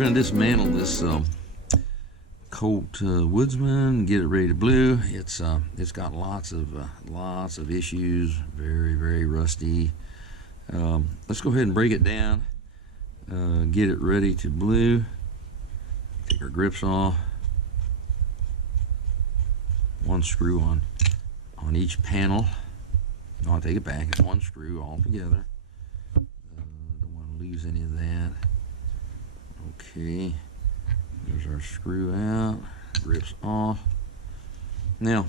going to dismantle this Colt Woodsman, get it ready to blue. It's got lots of issues, very rusty. Let's go ahead and break it down, get it ready to blue. Take our grips off. One screw on each panel. No, I'll take it back. It's one screw all together. Don't want to lose any of that. Okay, there's our screw out. Grips off. Now,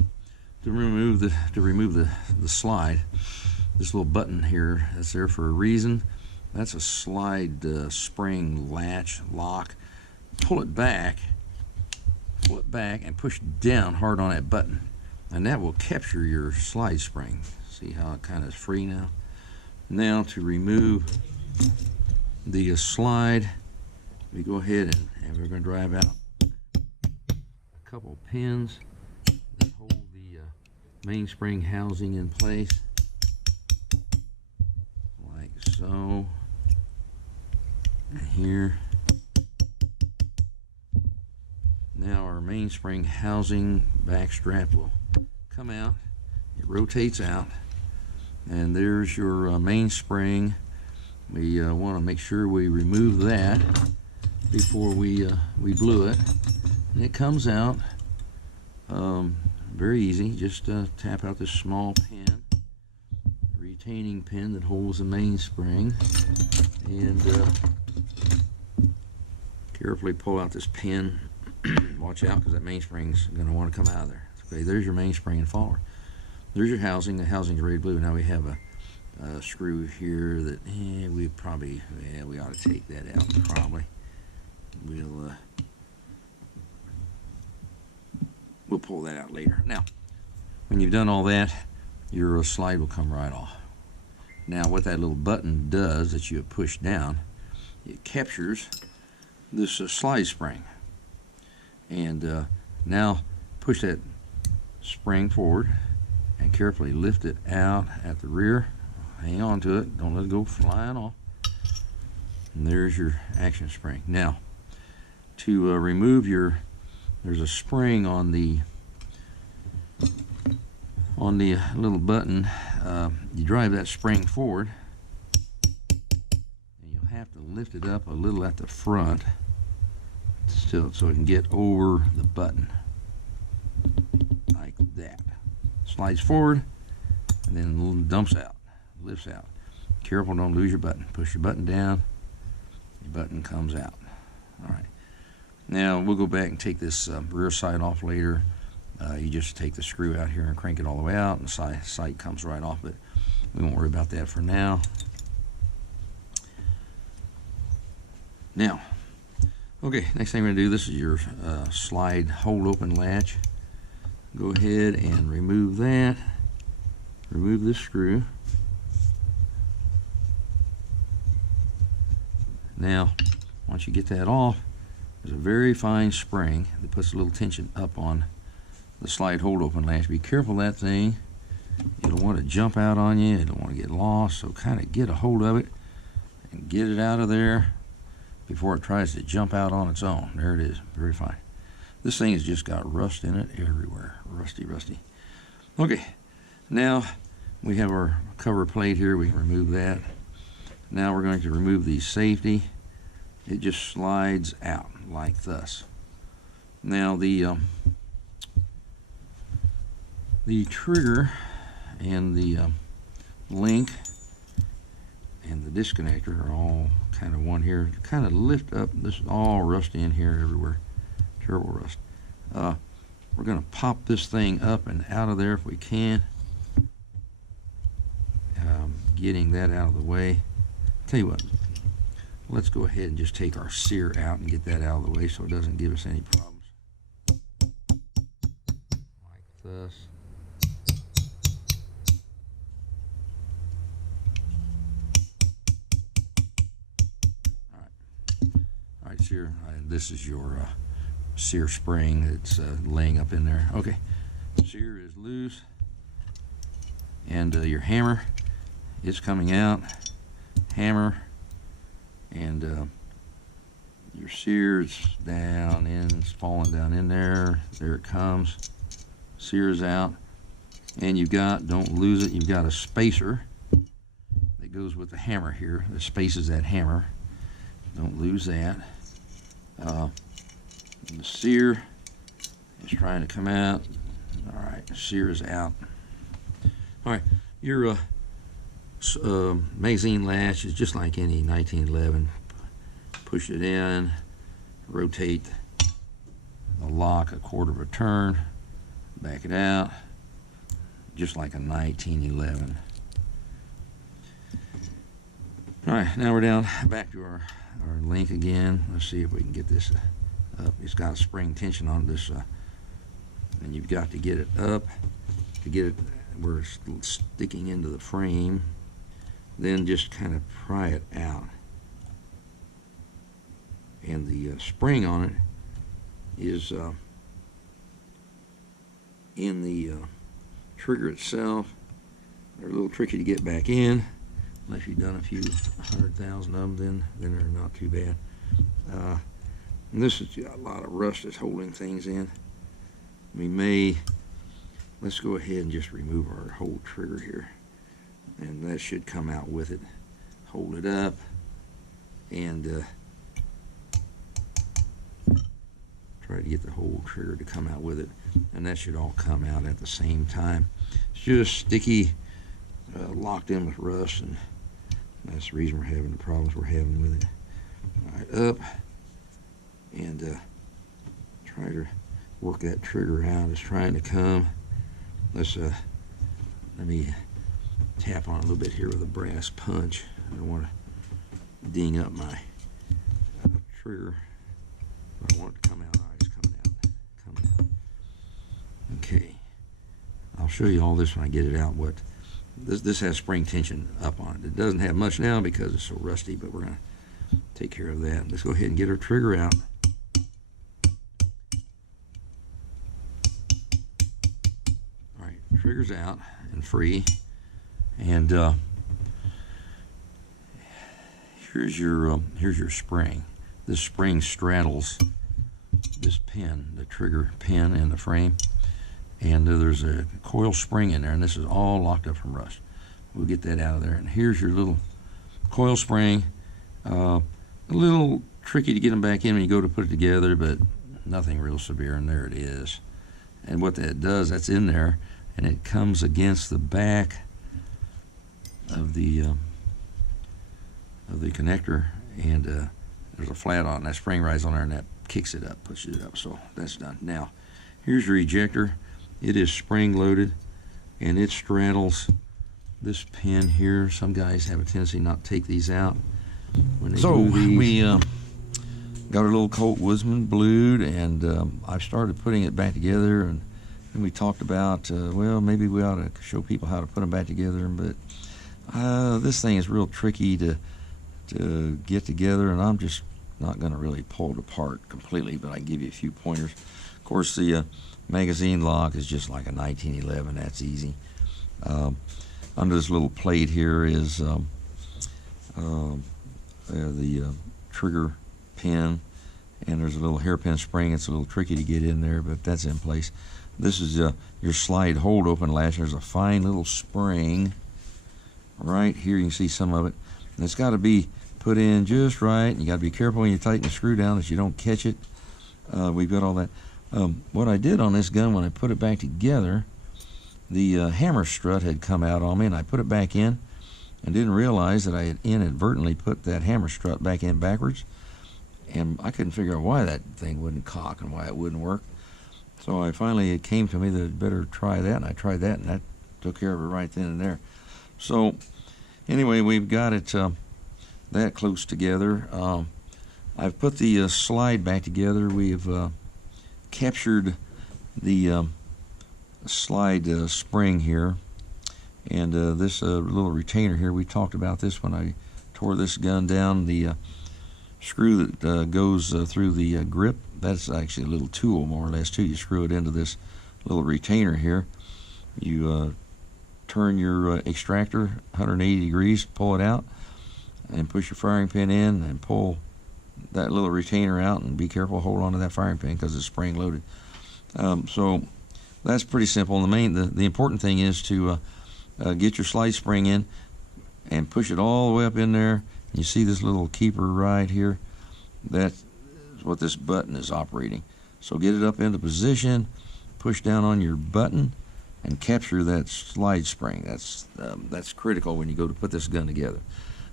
to remove the slide, this little button here that's there for a reason. That's a slide spring latch lock. Pull it back, and push down hard on that button, and that will capture your slide spring. See how it kind of is free now? Now to remove the slide, we go ahead and we're going to drive out a couple pins that hold the mainspring housing in place, like so, and here. Now our mainspring housing back strap will come out. It rotates out, and there's your mainspring. We want to make sure we remove that before we glue it. And it comes out very easy. Just tap out this small pin, retaining pin that holds the mainspring, and carefully pull out this pin. Watch out, because that mainspring's going to want to come out of there. Okay, there's your mainspring and follower. There's your housing. The housing's ready to glue. Now we have a screw here that we ought to take that out probably. We'll pull that out later. Now, when you've done all that, your slide will come right off. Now, what that little button does that you have pushed down, it captures this slide spring. And now push that spring forward and carefully lift it out at the rear. Hang on to it, don't let it go flying off. And there's your action spring. Now, to remove there's a spring on the little button. You drive that spring forward, and you'll have to lift it up a little at the front still, so it can get over the button, like that. Slides forward, and then dumps out, lifts out. Careful, don't lose your button. Push your button down, your button comes out. All right. Now we'll go back and take this rear side off later. You just take the screw out here and crank it all the way out, and the sight comes right off, but we won't worry about that for now. Now, okay, next thing we're going to do, this is your slide hold open latch. Go ahead and remove that. Remove this screw. Now, once you get that off, there's a very fine spring that puts a little tension up on the slide hold open latch. Be careful of that thing. You don't want to jump out on you. You don't want to get lost, so kind of get a hold of it and get it out of there before it tries to jump out on its own. There it is, very fine. This thing has just got rust in it everywhere. Rusty. Okay, now we have our cover plate here. We can remove that. Now we're going to remove the safety. It just slides out like thus. Now the trigger and the link and the disconnector are all kind of one here. Kind of lift up. This is all rusty in here everywhere. Terrible rust. We're going to pop this thing up and out of there if we can. Getting that out of the way. Tell you what, let's go ahead and just take our sear out and get that out of the way so it doesn't give us any problems. Like this. All right, sear. This is your sear spring that's laying up in there. Okay, sear is loose, and your hammer is coming out. Hammer, and your sear is down in, it's falling down in there. There it comes. Sears out. And you've got, don't lose it, you've got a spacer that goes with the hammer here. The spaces that hammer. Don't lose that. The sear is trying to come out. All right, the sear is out. All right, your magazine latch is just like any 1911. Push it in, rotate the lock a quarter of a turn, back it out, just like a 1911. All right, now we're down back to our link again. Let's see if we can get this up. It's got a spring tension on this, and you've got to get it up to get it where it's sticking into the frame. Then just kind of pry it out. And the spring on it is in the trigger itself. They're a little tricky to get back in, unless you've done a few 100,000 of them, then they're not too bad. And this has got a lot of rust that's holding things in. Let's go ahead and just remove our whole trigger here. And that should come out with it. Hold it up and try to get the whole trigger to come out with it. And that should all come out at the same time. It's just sticky, locked in with rust, and that's the reason we're having the problems we're having with it. All right, up and try to work that trigger out. It's trying to come. Let me tap on it a little bit here with a brass punch. I don't want to ding up my trigger. I want it to come out. All right, it's coming out. Okay, I'll show you all this when I get it out. What this has spring tension up on it. It doesn't have much now because it's so rusty, but we're going to take care of that. Let's go ahead and get our trigger out. All right, trigger's out and free. And here's your spring. This spring straddles this pin, the trigger pin in the frame, and there's a coil spring in there, and this is all locked up from rust. We'll get that out of there. And here's your little coil spring. A little tricky to get them back in when you go to put it together, but nothing real severe, and there it is. And what that does, that's in there, and it comes against the back of the connector, and there's a flat on it, and that spring rides on there, and that kicks it up, pushes it up. So that's done. Now here's your ejector. It is spring loaded, and it straddles this pin here. Some guys have a tendency not to take these out when they do these. We got our little Colt Woodsman blued, and I started putting it back together, and we talked about well, maybe we ought to show people how to put them back together, but this thing is real tricky to get together, and I'm just not going to really pull it apart completely, but I can give you a few pointers. Of course, the magazine lock is just like a 1911. That's easy. Under this little plate here is the trigger pin, and there's a little hairpin spring. It's a little tricky to get in there, but that's in place. This is your slide hold open latch. There's a fine little spring right here. You can see some of it, and it's got to be put in just right, and you got to be careful when you tighten the screw down that you don't catch it. We've got all that. What I did on this gun when I put it back together, the hammer strut had come out on me, and I put it back in and didn't realize that I had inadvertently put that hammer strut back in backwards, and I couldn't figure out why that thing wouldn't cock and why it wouldn't work. So it came to me that I'd better try that, and I tried that, and that took care of it right then and there. So anyway, we've got it that close together. I've put the slide back together. We've captured the slide spring here, and this little retainer here. We talked about this when I tore this gun down. The screw that goes through the grip, that's actually a little tool more or less too. You screw it into this little retainer here. You turn your extractor 180 degrees, pull it out, and push your firing pin in and pull that little retainer out, and be careful, hold on to that firing pin because it's spring loaded. So that's pretty simple. The important thing is to get your slide spring in and push it all the way up in there. You see this little keeper right here? That's what this button is operating. So get it up into position, push down on your button, and capture that slide spring. That's critical when you go to put this gun together.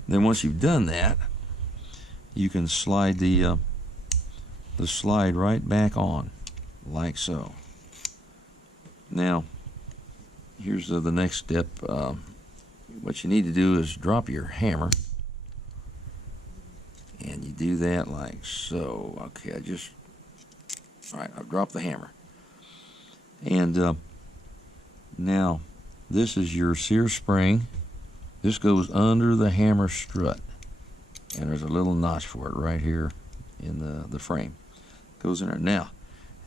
Then once you've done that, you can slide the slide right back on, like so. Now, here's the next step. What you need to do is drop your hammer, and you do that like so. Okay, all right, I've dropped the hammer. And now, this is your sear spring. This goes under the hammer strut, and there's a little notch for it right here in the frame. Goes in there. Now,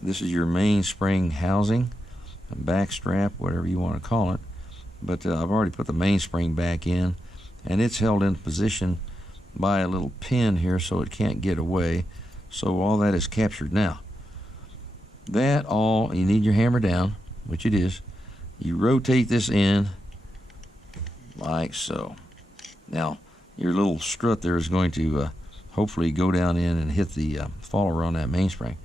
this is your mainspring housing, a back strap, whatever you want to call it. But I've already put the mainspring back in, and it's held in position by a little pin here so it can't get away. So all that is captured. Now, you need your hammer down, which it is. You rotate this in like so. Now, your little strut there is going to hopefully go down in and hit the follower on that mainspring.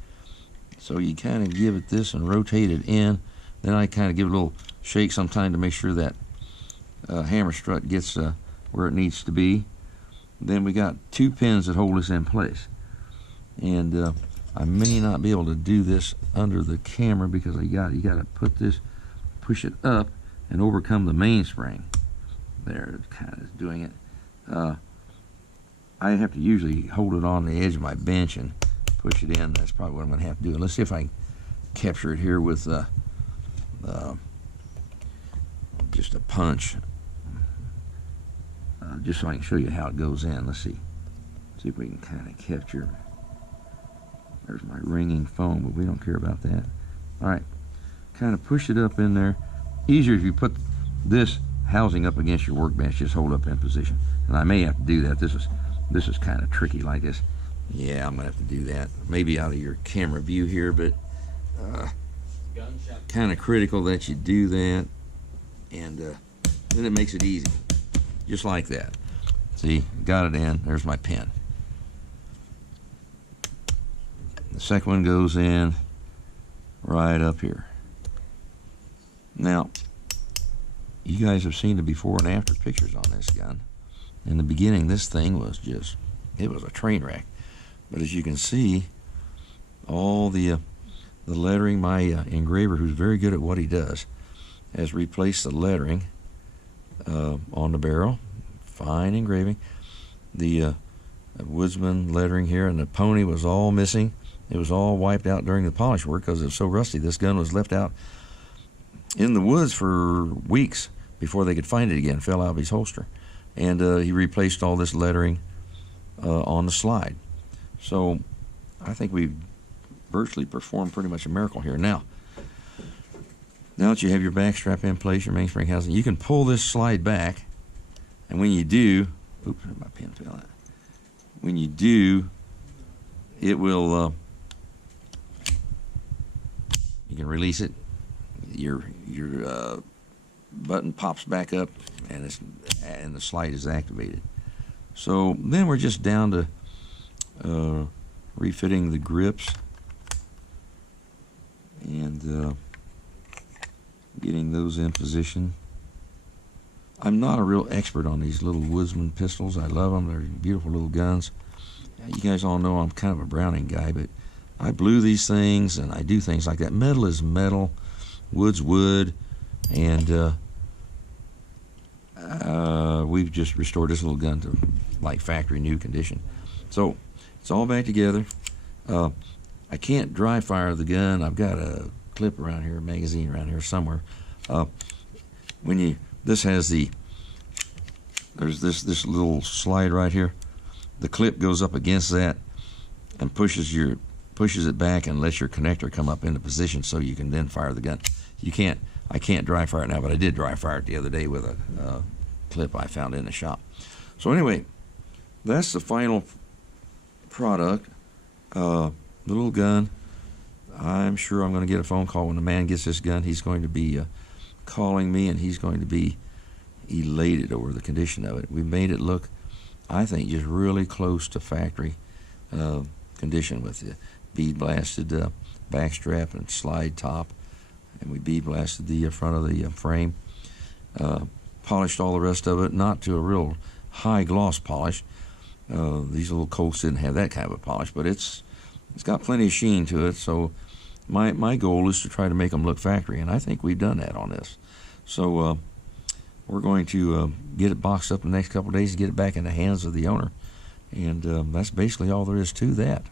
So you kind of give it this and rotate it in. Then I kind of give it a little shake sometime to make sure that hammer strut gets where it needs to be. Then we got 2 pins that hold this in place. And I may not be able to do this under the camera because you got to push it up and overcome the mainspring. There, it kind of is doing it. I have to usually hold it on the edge of my bench and push it in. That's probably what I'm going to have to do. And let's see if I can capture it here with just a punch, just so I can show you how it goes in. Let's see if we can kind of capture. There's my ringing foam, but we don't care about that. All right, kind of push it up in there. Easier if you put this housing up against your workbench, just hold up in position. And I may have to do that. This is kind of tricky like this. Yeah, I'm gonna have to do that. Maybe out of your camera view here, but kind of critical that you do that, and then it makes it easy, just like that. See, got it in. There's my pin. The second one goes in right up here. Now, you guys have seen the before and after pictures on this gun. In the beginning, this thing was it was a train wreck. But as you can see, all the lettering, my engraver, who's very good at what he does, has replaced the lettering on the barrel. Fine engraving. The Woodsman lettering here, and the pony was all missing. It was all wiped out during the polish work because it was so rusty. This gun was left out in the woods for weeks before they could find it again. Fell out of his holster. And he replaced all this lettering on the slide. So I think we've virtually performed pretty much a miracle here. Now that you have your back strap in place, your mainspring housing, you can pull this slide back, and when you do, oops, my pin fell out. When you do, it will, you can release it. Your button pops back up, and the slide is activated. So then we're just down to refitting the grips and getting those in position. I'm not a real expert on these little Woodsman pistols. I love them. They're beautiful little guns. You guys all know I'm kind of a Browning guy, but I blue these things and I do things like that. Metal is metal, wood's wood, and we've just restored this little gun to like factory new condition. So it's all back together. I can't dry fire the gun. I've got a clip around here, a magazine around here somewhere. This has there's this little slide right here. The clip goes up against that and pushes it back and lets your connector come up into position so you can then fire the gun. I can't dry fire it now, but I did dry fire it the other day with a clip I found in the shop. So anyway, that's the final product. The little gun. I'm sure I'm going to get a phone call when the man gets this gun. He's going to be calling me, and he's going to be elated over the condition of it. We made it look, I think, just really close to factory condition, with the bead blasted back strap and slide top, and we bead blasted the front of the frame. Polished all the rest of it, not to a real high gloss polish. These little Colts didn't have that kind of a polish, but it's got plenty of sheen to it. So my goal is to try to make them look factory, and I think we've done that on this. So we're going to get it boxed up in the next couple of days and get it back in the hands of the owner, and that's basically all there is to that.